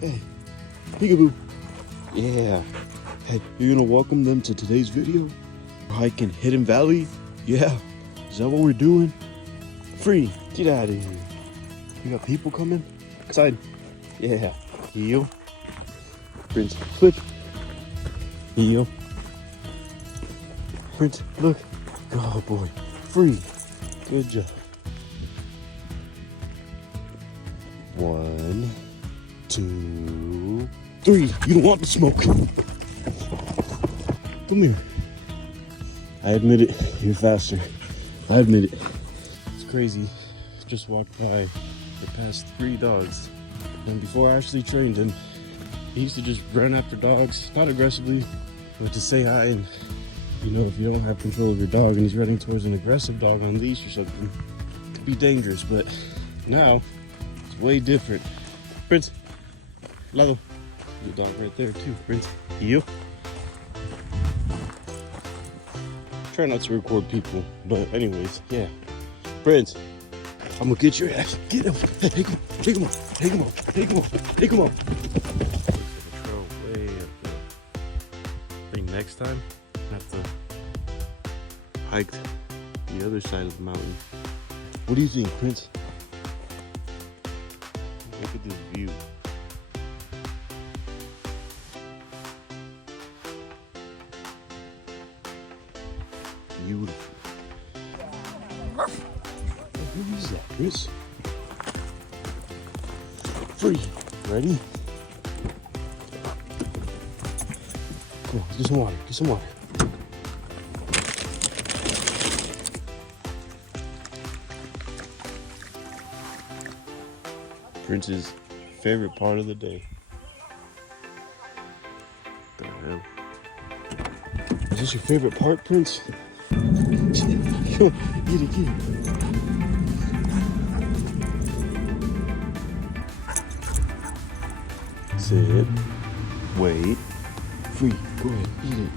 Hey, peekaboo. Yeah. Hey, you're gonna welcome them to today's video? Hiking Hidden Valley? Yeah. Is that what we're doing? Free. Get out of here. We got people coming? Excited. Yeah. Heel. Prince, flip. Heel. Prince, look. Oh boy. Free. Good job. 1, 2, 3. You don't want the smoke. Come here. I admit it. You're faster. I admit it. It's crazy. Just walked by the past 3 dogs. And before I actually trained him, he used to just run after dogs, not aggressively, but to say hi. And you know, if you don't have control of your dog and he's running towards an aggressive dog on a leash or something, it could be dangerous. But now it's way different. Prince, Lalo, the dog right there too. Prince, you. Try not to record people, but anyways, yeah. Prince, I'm gonna get your ass. Get him. Hey, take him. Take him up. Take him up. Take him up. Take him up. Way up there. I think next time I have to hike the other side of the mountain. What do you think, Prince? Look at this view. Beautiful. Who is that, Chris? Free. Ready? Come on, get some water. Get some water. Prince's favorite part of the day. What the hell? Is this your favorite part, Prince? Get it, get it. Sit. Wait. Free. Go ahead, eat it.